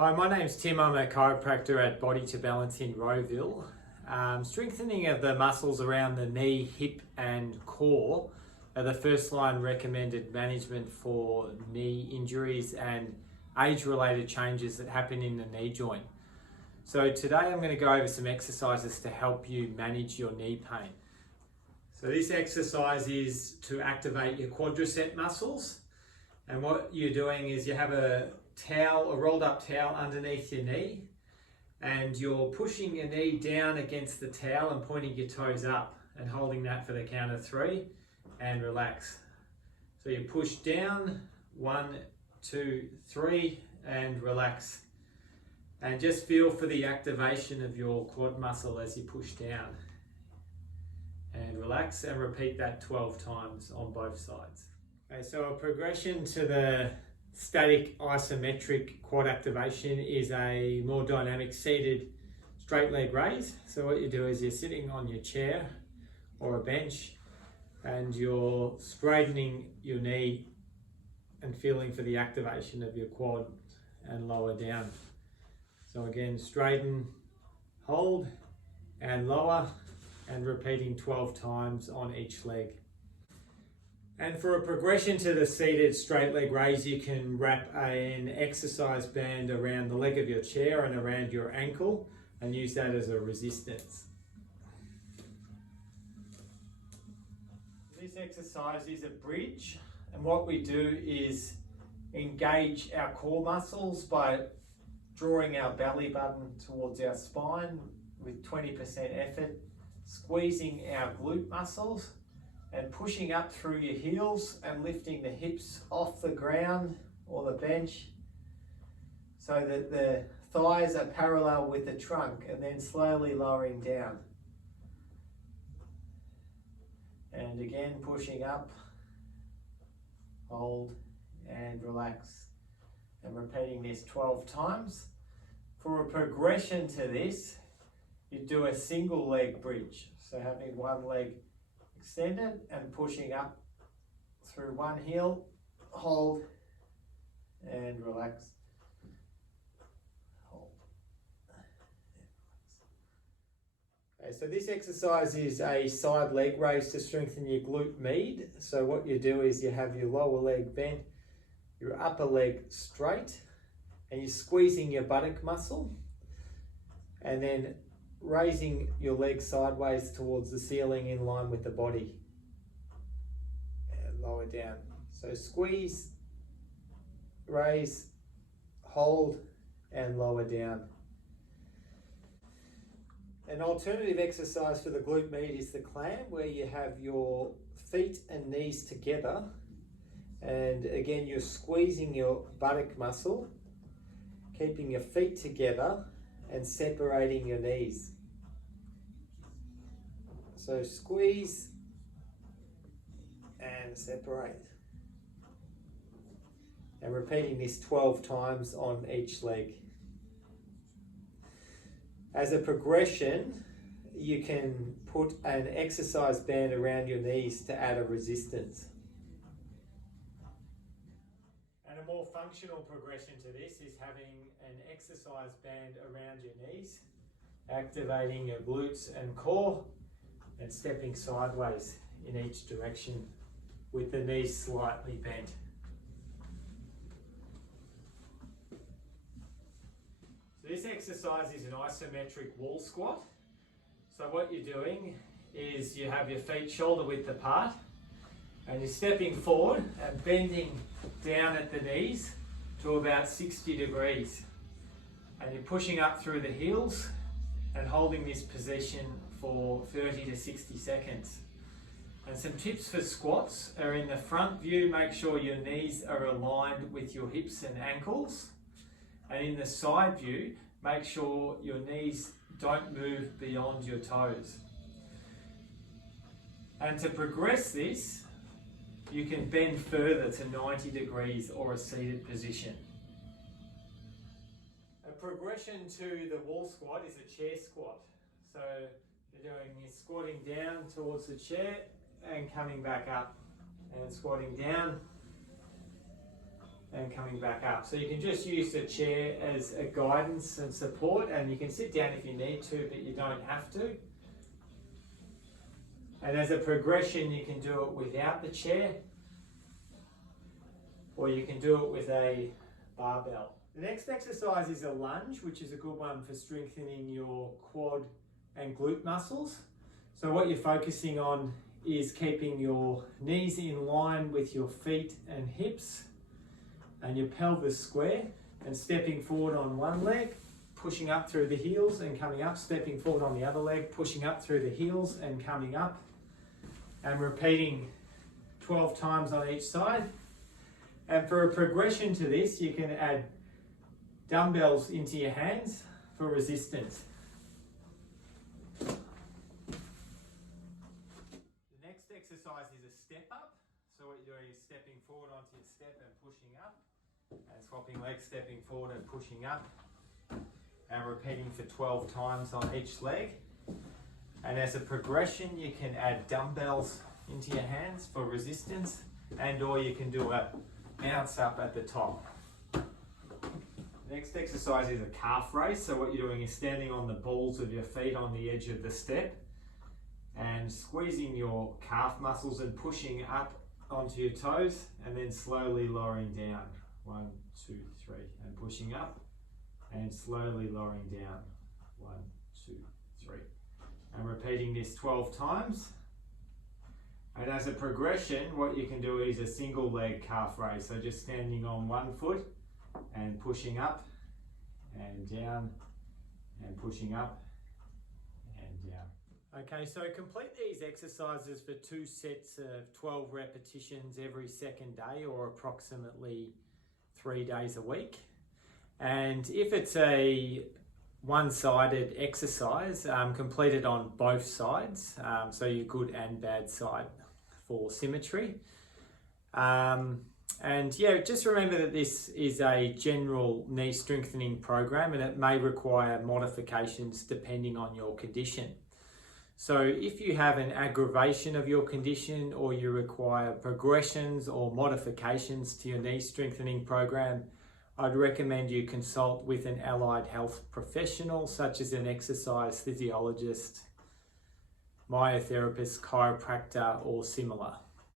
Hi, my name's Tim. I'm a chiropractor at Body to Balance in Rowville. Strengthening of the muscles around the knee, hip and core are the first line recommended management for knee injuries and age-related changes that happen in the knee joint. So today I'm going to go over some exercises to help you manage your knee pain. So this exercise is to activate your quadricep muscles, and what you're doing is you have a rolled up towel underneath your knee, and you're pushing your knee down against the towel and pointing your toes up and holding that for the count of 3 and relax. So you push down, 1, 2, 3 and relax. And just feel for the activation of your quad muscle as you push down and relax, and repeat that 12 times on both sides. Okay, so a progression to the static isometric quad activation is a more dynamic seated straight leg raise. So what you do is you're sitting on your chair or a bench and you're straightening your knee and feeling for the activation of your quad and lower down. So again, straighten, hold and lower, and repeating 12 times on each leg. And for a progression to the seated straight leg raise, you can wrap an exercise band around the leg of your chair and around your ankle and use that as a resistance. This exercise is a bridge, and what we do is engage our core muscles by drawing our belly button towards our spine with 20% effort, squeezing our glute muscles and pushing up through your heels and lifting the hips off the ground or the bench so that the thighs are parallel with the trunk, and then slowly lowering down. And again, pushing up, hold and relax, and repeating this 12 times. For a progression to this, you do a single leg bridge. So having one leg extended and pushing up through one heel, hold and relax, hold and relax. Okay, so this exercise is a side leg raise to strengthen your glute med. So what you do is you have your lower leg bent, your upper leg straight, and you're squeezing your buttock muscle, and then raising your leg sideways towards the ceiling in line with the body, and lower down. So squeeze, raise, hold and lower down. An alternative exercise for the glute med is the Clam, where you have your feet and knees together, and again you're squeezing your buttock muscle, keeping your feet together and separating your knees. So squeeze and separate. And repeating this 12 times on each leg. As a progression, you can put an exercise band around your knees to add a resistance. And a more functional progression to this is having an exercise band around your knees, activating your glutes and core, and stepping sideways in each direction with the knees slightly bent. So this exercise is an isometric wall squat. So what you're doing is you have your feet shoulder width apart, and you're stepping forward and bending down at the knees to about 60 degrees. And you're pushing up through the heels and holding this position for 30 to 60 seconds. And some tips for squats are: in the front view, make sure your knees are aligned with your hips and ankles. And in the side view, make sure your knees don't move beyond your toes. And to progress this, you can bend further to 90 degrees or a seated position. A progression to the wall squat is a chair squat. So you're squatting down towards the chair and coming back up, and squatting down and and coming back up. So you can just use the chair as a guidance and support, and you can sit down if you need to, but you don't have to. And as a progression, you can do it without the chair, or you can do it with a barbell. The next exercise is a lunge, which is a good one for strengthening your quad and glute muscles. So what you're focusing on is keeping your knees in line with your feet and hips and your pelvis square, and stepping forward on one leg, pushing up through the heels and coming up, stepping forward on the other leg, pushing up through the heels and coming up, and repeating 12 times on each side. And for a progression to this, you can add dumbbells into your hands for resistance. The next exercise is a step up. So what you're doing is stepping forward onto your step and pushing up, and swapping legs, stepping forward and pushing up, and repeating for 12 times on each leg. And as a progression, you can add dumbbells into your hands for resistance, and or you can do a bounce up at the top. Next exercise is a calf raise. So what you're doing is standing on the balls of your feet on the edge of the step and squeezing your calf muscles and pushing up onto your toes, and then slowly lowering down. 1, 2, 3, and pushing up and slowly lowering down. 1, 2, 3. And repeating this 12 times. And as a progression, what you can do is a single leg calf raise. So just standing on one foot and pushing up and down and pushing up and down. Okay, so complete these exercises for 2 sets of 12 repetitions every second day, or approximately 3 days a week. And if it's a one-sided exercise, complete it on both sides, so your good and bad side for symmetry. And yeah, just remember that this is a general knee strengthening program, and it may require modifications depending on your condition. So if you have an aggravation of your condition, or you require progressions or modifications to your knee strengthening program, I'd recommend you consult with an allied health professional, such as an exercise physiologist, myotherapist, chiropractor, or similar.